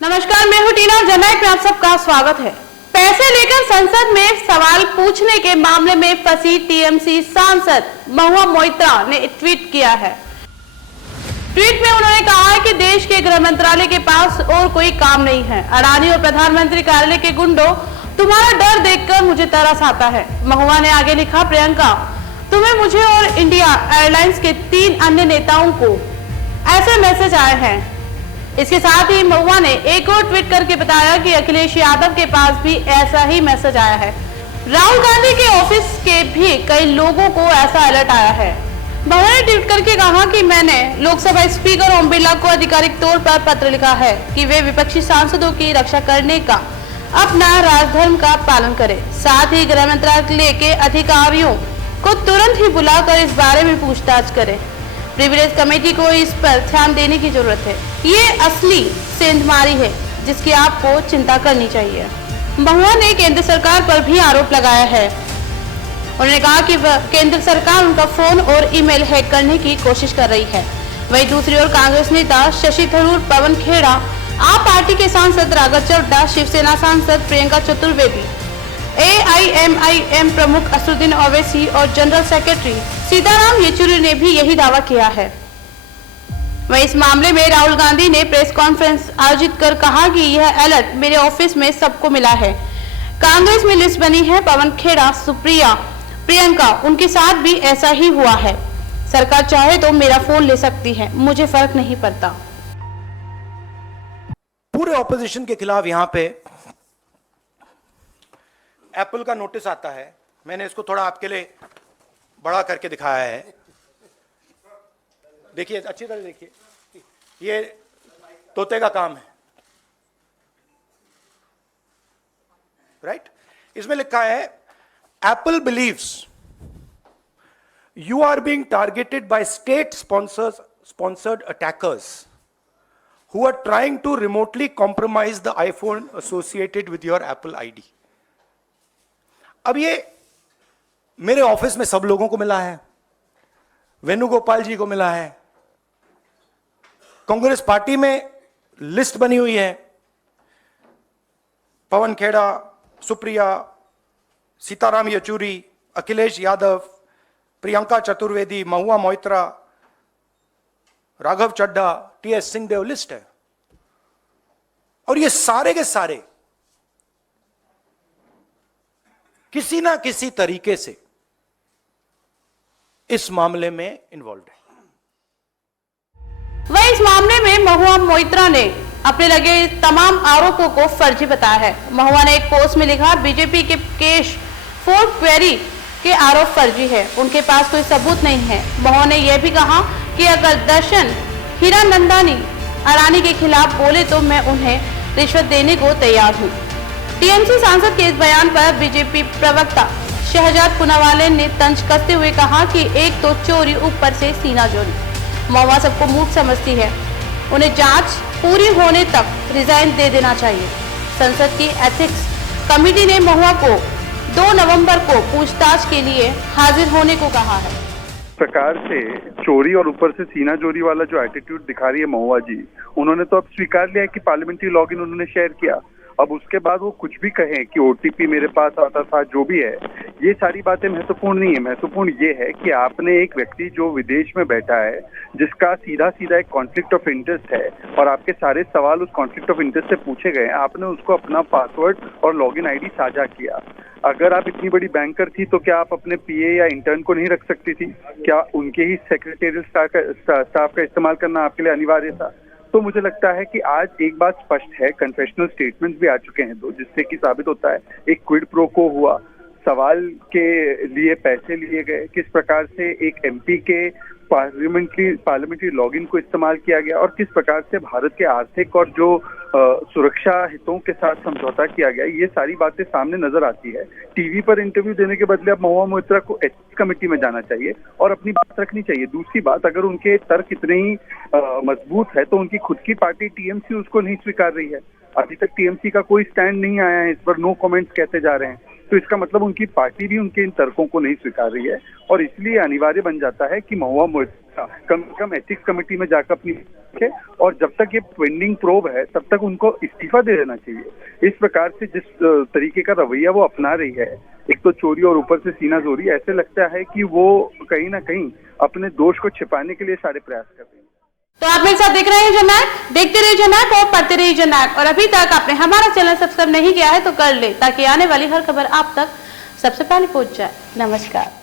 नमस्कार, मैं हूं टीना। जननायक में आप सबका स्वागत है। पैसे लेकर संसद में सवाल पूछने के मामले में फंसी टीएमसी सांसद महुआ मोइत्रा ने ट्वीट किया है। ट्वीट में उन्होंने कहा है कि देश के गृह मंत्रालय के पास और कोई काम नहीं है। अडानी और प्रधानमंत्री कार्यालय के गुंडों, तुम्हारा डर देखकर मुझे तरस आता है। महुआ ने आगे लिखा, प्रियंका, तुम्हें, मुझे और इंडिया एयरलाइंस के 3 अन्य नेताओं को ऐसे मैसेज आए हैं। इसके साथ ही महुआ ने एक और ट्वीट करके बताया कि अखिलेश यादव के पास भी ऐसा ही मैसेज आया है। राहुल गांधी के ऑफिस के भी कई लोगों को ऐसा अलर्ट आया है। महुआ ने ट्वीट करके कहा कि मैंने लोकसभा स्पीकर ओम बिरला को आधिकारिक तौर पर पत्र लिखा है कि वे विपक्षी सांसदों की रक्षा करने का अपना राजधर्म का पालन करें। साथ ही गृह मंत्रालय के अधिकारियों को तुरंत ही बुलाकर इस बारे में पूछताछ करें। प्रिविलेज कमेटी को इस पर ध्यान देने की जरूरत है। ये असली सेंधमारी है जिसकी आपको चिंता करनी चाहिए। महुआ ने केंद्र सरकार पर भी आरोप लगाया है। उन्होंने कहा कि केंद्र सरकार उनका फोन और ईमेल हैक करने की कोशिश कर रही है। वहीं दूसरी ओर कांग्रेस नेता शशि थरूर, पवन खेड़ा, आप पार्टी के सांसद राघव चड्ढा, शिवसेना सांसद प्रियंका चतुर्वेदी, AIMIM प्रमुख असदुद्दीन ओवैसी और जनरल सेक्रेटरी सीताराम येचुरी ने भी यही दावा किया है। वहीं इस मामले में राहुल गांधी ने प्रेस कॉन्फ्रेंस आयोजित कर कहा कि यह अलर्ट मेरे ऑफिस में सबको मिला है। कांग्रेस में लिस्ट बनी है। पवन खेड़ा, सुप्रिया, प्रियंका, उनके साथ भी ऐसा ही हुआ है। सरकार चाहे तो मेरा फोन ले सकती है, मुझे फर्क नहीं पड़ता। पूरे ऑपोजिशन के खिलाफ यहां पे एप्पल का नोटिस आता है। मैंने इसको थोड़ा आपके लिए बड़ा करके दिखाया है। देखिए, अच्छी तरह देखिए, ये तोते का काम है, राइट? इसमें लिखा है, Apple believes you are being targeted by state sponsored attackers who are trying to remotely compromise the iPhone associated with your Apple ID. अब ये मेरे ऑफिस में सब लोगों को मिला है, वेणुगोपाल जी को मिला है, कांग्रेस पार्टी में लिस्ट बनी हुई है, पवन खेड़ा, सुप्रिया, सीताराम येचुरी, अखिलेश यादव, प्रियंका चतुर्वेदी, महुआ मोइत्रा, राघव चड्ढा, TS सिंहदेव, लिस्ट है। और ये सारे के सारे किसी ना किसी तरीके से इस मामले में इन्वॉल्व है। वह इस मामले में महुआ मोइत्रा ने अपने लगे तमाम आरोपों को फर्जी बताया है। महुआ ने एक पोस्ट में लिखा, बीजेपी के केश 4 क्वेरी के आरोप फर्जी है, उनके पास कोई सबूत नहीं है। महुआ ने यह भी कहा कि अगर दर्शन हीरानंदानी अडानी के खिलाफ बोले तो मैं उन्हें रिश्वत देने को तैयार हूं। टीएमसी सांसद के इस बयान पर बीजेपी प्रवक्ता शहजाद पूनावाला ने तंज कसते हुए कहा कि एक तो चोरी, ऊपर से सीना चोरी। महुआ सबको मूर्ख समझती है, उन्हें जांच पूरी होने तक रिजाइन दे देना चाहिए। संसद की एथिक्स कमेटी ने महुआ को 2 नवंबर को पूछताछ के लिए हाजिर होने को कहा है। प्रकार से चोरी और ऊपर से सीना चोरी वाला जो एटीट्यूड दिखा रही है महुआ जी, उन्होंने तो अब स्वीकार लिया है कि पार्लियामेंट्री लॉगिन उन्होंने शेयर किया। अब उसके बाद वो कुछ भी कहें कि OTP मेरे पास आता था, जो भी है, ये सारी बातें महत्वपूर्ण नहीं है। महत्वपूर्ण ये है कि आपने एक व्यक्ति जो विदेश में बैठा है, जिसका सीधा सीधा एक कॉन्फ्लिक्ट ऑफ इंटरेस्ट है और आपके सारे सवाल उस कॉन्फ्लिक्ट ऑफ इंटरेस्ट से पूछे गए, आपने उसको अपना पासवर्ड और लॉगिन ID साझा किया। अगर आप इतनी बड़ी बैंकर थी तो क्या आप अपने PA या इंटर्न को नहीं रख सकती थी? क्या उनके ही सेक्रेटरियल स्टाफ का इस्तेमाल करना आपके लिए अनिवार्य था? तो मुझे लगता है कि आज एक बात स्पष्ट है, कन्फेशनल स्टेटमेंट्स भी आ चुके हैं 2, जिससे कि साबित होता है एक क्विड प्रो को हुआ, सवाल के लिए पैसे लिए गए, किस प्रकार से एक MP के पार्लियामेंट्री लॉगिन को इस्तेमाल किया गया और किस प्रकार से भारत के आर्थिक और जो सुरक्षा हितों के साथ समझौता किया गया, ये सारी बातें सामने नजर आती है। टीवी पर इंटरव्यू देने के बदले अब महुआ मोइत्रा को एथिक्स कमेटी में जाना चाहिए और अपनी बात रखनी चाहिए। दूसरी बात, अगर उनके तर्क इतने ही मजबूत है तो उनकी खुद की पार्टी TMC उसको नहीं स्वीकार रही है। अभी तक TMC का कोई स्टैंड नहीं आया है, इस पर नो कमेंट्स कहते जा रहे हैं, तो इसका मतलब उनकी पार्टी भी उनके इन तर्कों को नहीं स्वीकार रही है और इसलिए अनिवार्य बन जाता है कि महुआ मोइत्रा कम से कम एथिक्स कमेटी में जाकर अपनी है और जब तक ये पेंडिंग प्रोब है तब तक उनको इस्तीफा दे देना चाहिए। इस प्रकार से जिस तरीके का रवैया वो अपना रही है, एक तो चोरी और ऊपर से सीनाजोरी, ऐसे लगता है कि वो कहीं ना कहीं अपने दोष को छिपाने के लिए सारे प्रयास कर रही है। तो आप मेरे साथ देख रहे हैं जननायक, देखते रहिए जननायक और पढ़ते रहिए जननायक। और अभी तक आपने हमारा चैनल सब्सक्राइब नहीं किया है तो कर ले, ताकि आने वाली हर खबर आप तक सबसे पहले पहुंच जाए। नमस्कार।